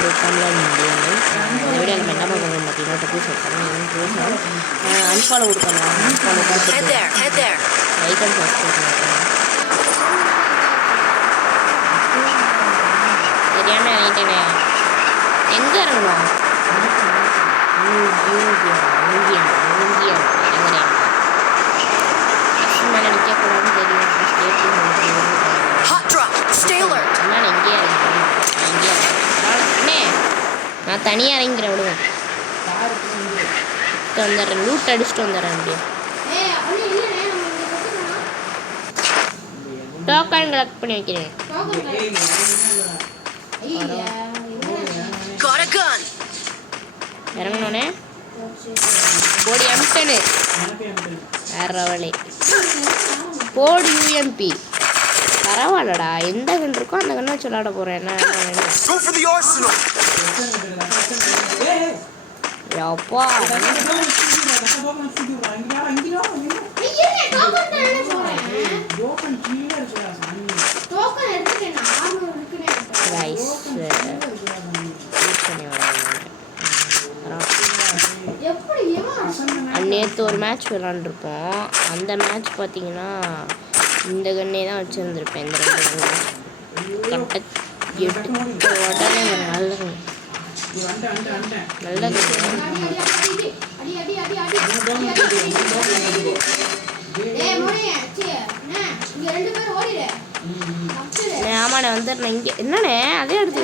to Tamil Indian. The video நம்ம என்ன பண்ணனும் அப்படினா டக்கு சொல்றேன். Unfollow கொடுக்கலாம். Unfollow கொடுத்து head there. Like and subscribe பண்ணுங்க. சரியான ஐட்டனே. எங்க இறங்கணும்? இந்தியா. மேல நிக்க கூடாதுன்னு தெரியும். Hot drop. Stay alert. நான் எங்கே இறங்குறேன்? நான் தனியாக இறங்கிறேன் விடுங்க. வந்துடுறேன் லூட் அடிச்சுட்டு வந்துடுறேன் அப்படியே. டோக்கன் கலெக்ட் பண்ணி வைக்கிறேன். இறங்கணுனே போடி அம்டனு வேறவளே போடு யூஎம்பி பரவாயில்லடா எந்த கன் இருக்கோ அந்த கண்ணை வச்சு விளாட போகிறேன். என்ன யப்பா நேற்று ஒரு மேட்ச் விளாண்டுருப்போம். அந்த மேட்ச் பார்த்தீங்கன்னா இந்த கண்ணே தான் வச்சுருந்துருப்பேன். இந்த 2 கண்ணு கரெக்டாக எடுத்த உடனே நல்ல ஆமாண்ணே வந்துடுறேன். இங்கே என்னண்ணே அதே எடுத்து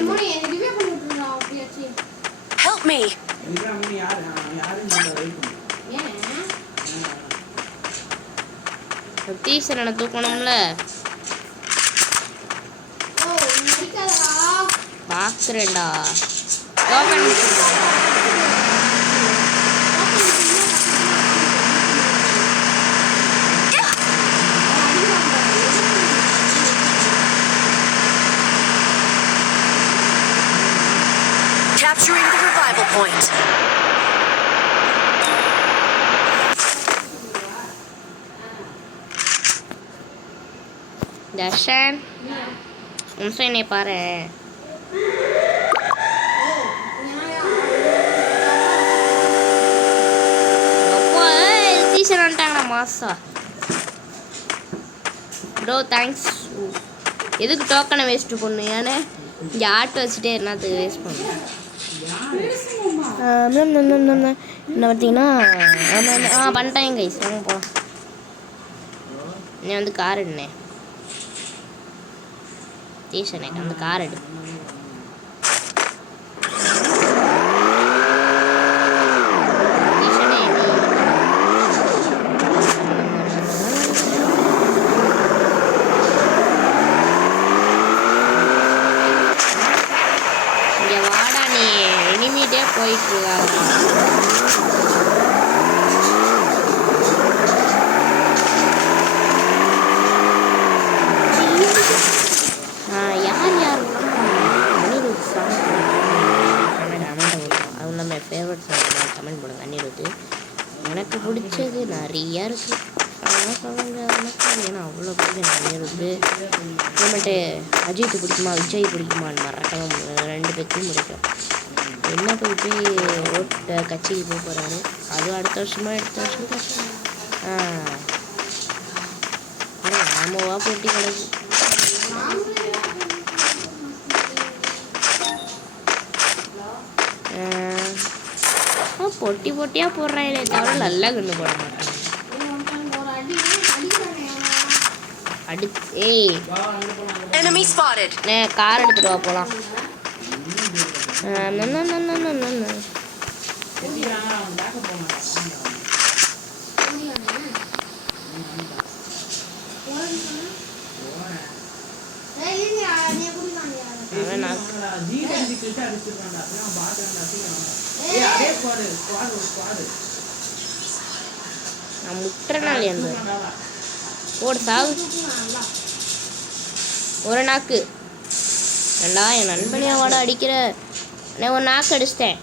டீசரை தூக்கணும்ல பார்க்குறேன்டா. Capturing the revival point. Darshan உன்சைனே பாரு. டீச்சர் வந்துட்டாங்கண்ணா மாசா. Bro thanks. எதுக்கு டோக்கனை வேஸ்ட்டு பண்ணு? ஏன்னா இங்கே ஆட்டோ வச்சுட்டே என்னத்துக்கு வேஸ்ட் பண்ணுவேன். என்ன பார்த்தீங்கன்னா பண்ணிட்டேன் கைஸ். வாங்க போகலாம். நீ வந்து கார் எடுனே டீஷனே அந்த கார் எடு. இங்கே வாடா நீ எனிமிட்டே போயிட்டு இருக்காங்க. கமெண்ட் பண்ணுங்க. அன்னிருது எனக்கு பிடிச்சது நிறையா இருக்குது. அதெல்லாம் சொல்ல முடியாது ஏன்னா அவ்வளோ பிடிக்கும் அன்னிருது. அப்புறமேட்டு அஜித் பிடிக்குமா விஜய் பிடிக்குமான்னு மறக்காம 2 பேர்த்தையும் பிடிக்கும். என்ன போய் ஓட்ட கட்சிக்கு போக போகிறாரு. அதுவும் அடுத்த வருஷம் ஆமாவா போட்டி கிடக்கு. பொட்டி பொட்டியாக போடுறாங்களே தவிர நல்லா கண்ணு போட மாட்டாங்க. கார் எடுத்துட்டு வா போகலாம். நான் முட்டுறனால என்ன போடு சாவு. ஒரு நாக்கு ஏண்டா என் நண்பனையாவோட அடிக்கிற. நான் ஒரு நாக்கு அடிச்சிட்டேன்.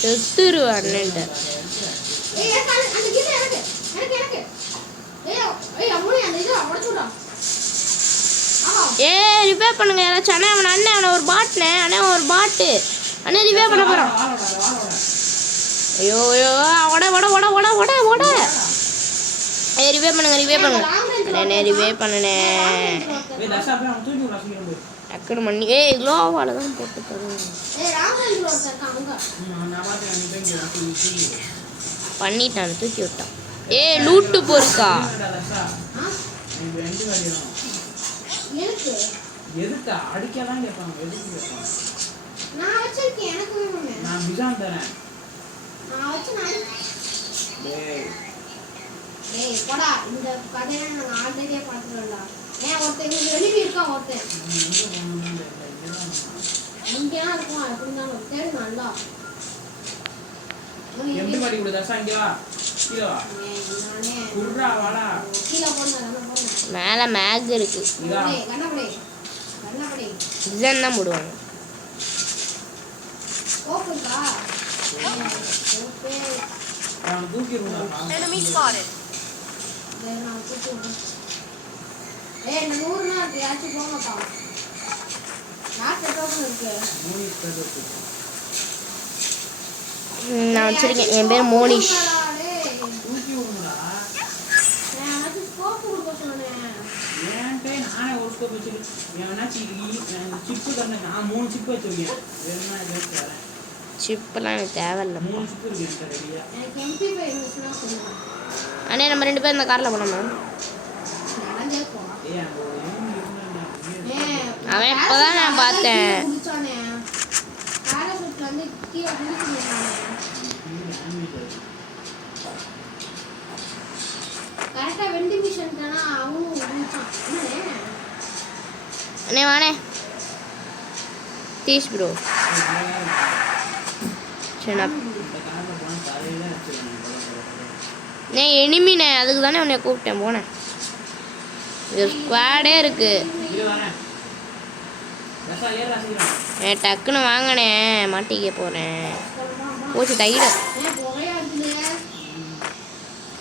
செத்துருவா அண்ணன்ட்ட. ஏ ரிப்பேர் பண்ணுங்க யாராச்சும். அண்ணே அவனை ஒரு பாட்டுனே. அண்ணே ஒரு பாட்டு. அண்ணே ரிப்பேர் பண்ண போகிறான். ஐயோ ஓட ஏ ரிப்பேர் பண்ணுங்க அண்ணே ரிப்பேர் பண்ணுனே. டக்குனு பண்ணி க்ளோவால் தான் போட்டு தருவேன். பண்ணிட்டான் தூக்கி விட்டான். லூட்டு போருக்கா எதுக்கா அடிக்கலாம் கேட்பாங்க. எதுக்கு கேட்பாங்க? நான் வச்சிருக்கேன். எனக்கு வேணும். நான் பிசான் தரேன். நான் வச்சு டேய் போடா. இந்த கதையை நான் ஆல்ரெடியே பார்த்துட்டேன்டா. ஒருத்தன் இங்க வெளியே இருக்கா. ஒருத்தன் இங்கேலாம் இருக்கும். எப்படினாலும் ஒரு தேடி நல்லா எப்படி மாடி கூட தசா. இங்கே வா. கீழே வா. குர்ரா வாடா. கீழே போடுங்க. மேலே மேக் இருக்கு. டிசைன் தான் போடுவாங்க. Enemy spotted. நான் வச்சிருக்கேன். என் பேர் மோனிஷ். நானே ஒரு ஸ்கோப் வச்சிருக்கேன். சிப்பு தரேன். நான் 3 சிப்பு வச்சிருக்கேன். வேணும்னா எடுத்து வரேன். சிப்பெல்லாம் எனக்கு தேவையில்லை. 3 சிப்பு இருக்கு ரெடியா. அண்ணே நம்ம 2 பேரும் இந்த காரில் போனோம். அவன் இப்போதான் நான் பார்த்தேன். அண்ணே வாண்ணே தீஷ் ப்ரோ. சரி நான் எனிமிண்ணே. அதுக்கு தானே உன்னை கூப்பிட்டேன். போனேன். இது ஸ்குவாடே இருக்கு. டக்குன்னு வாங்கினே. மாட்டிக்க போகிறேன். போச்சு தைட.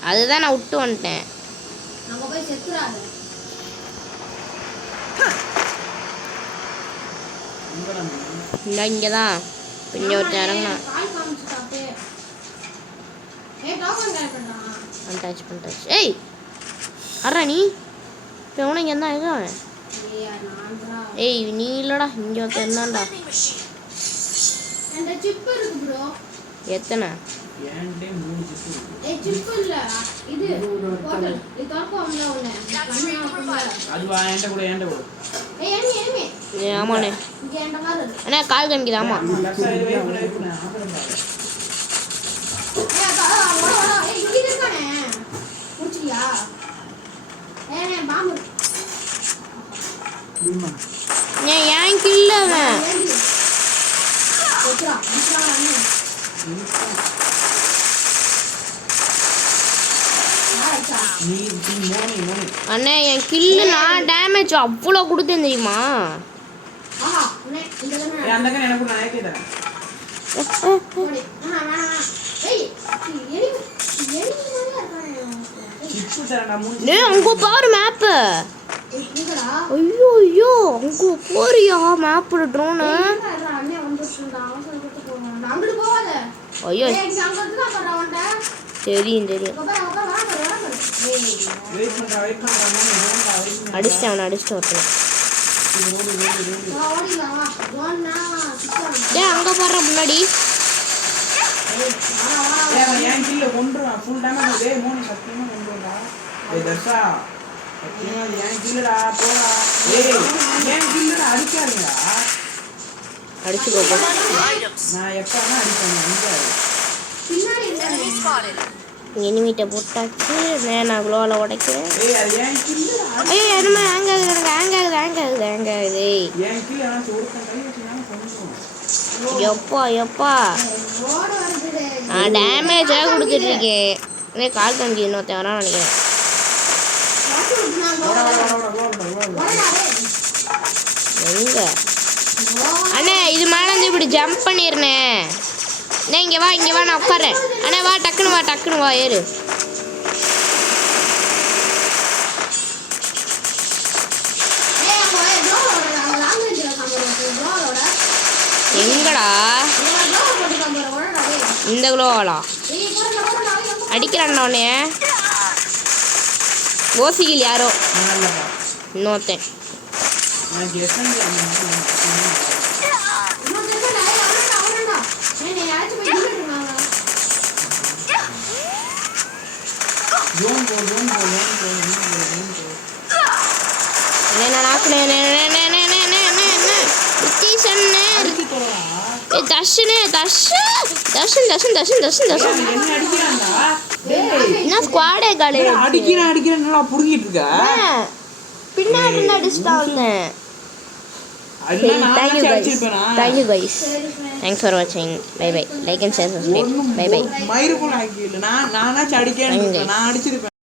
அதுதான் நான் விட்டு வந்துட்டேன். இங்கே தான் பின்ன ஒருத்தன் இறங்கினா. பண்ணிட்டாச்சு. அறா நீ இப்போ உனக்கு என்ன இருக்கான்? நீ இல்லைடா. இங்கே ஒருத்தன் இருந்தான்டா. எத்தனை? ஆமாண்ணே. அண்ணா கால் காமிக்குது. ஆமாம் ஏன் கில்ல அவன். அண்ணே என் கில்லு நான் டேமேஜ் அவ்வளோ கொடுத்தேன் தெரியுமா? அங்க பாரு மேப்பு. ஐயோ அங்க போறியா மேப்ல ட்ரோனு? ஐயோ தெரியும். அடிச்சிட்டேன் ஒருத்தன். அங்க போடுற முன்னாடி அடிச்சுக்கோ. எனிமிட்ட போட்டாச்சு. நான் குளோவில் உடைக்கிறேன். ஐயோ என்னமா ஹேங் ஆகுது. எப்பா நான் டேமேஜாக கொடுத்துட்ருக்கேன். கால் காமிக்கு இன்னொருத்தன் வரான்னு நினைக்கிறேன். எங்க அண்ணே இது மேலே இப்படி ஜம்ப் பண்ணிடுறேன். இங்கே வா நான் உட்காரேன். அண்ணே வா டக்குன்னு வா ஏறு. இந்த குளோவாலா அடிக்கிறான்டா உன்னைய. ஓசிக்கில் யாரோ நான் இல்லப்பா. இன்னொருத்தன். நான் கெஸ்டன் ஜோன் போ ஜோன் போ ஜோன் போ ஜோன் போ. என்ன நாக்குனே அடிச்சு போறா. தர்ஷனே தர்ஷன் என்ன அடிக்கிறான்டா? டேய் என்ன ஸ்குவாடே காலே அடிக்கிறேன் என்னடா புடுங்கிட்டு இருக்க? பின்னாடி அடிச்சிட்டாங்க. Thank you guys. Thanks for watching. Bye bye. Like and share, subscribe. Bye bye. மயிறு கூட ஆக்கிடல. நானாச்சும் அடிக்கேன்னு நான் அடிச்சிருப்பேன்.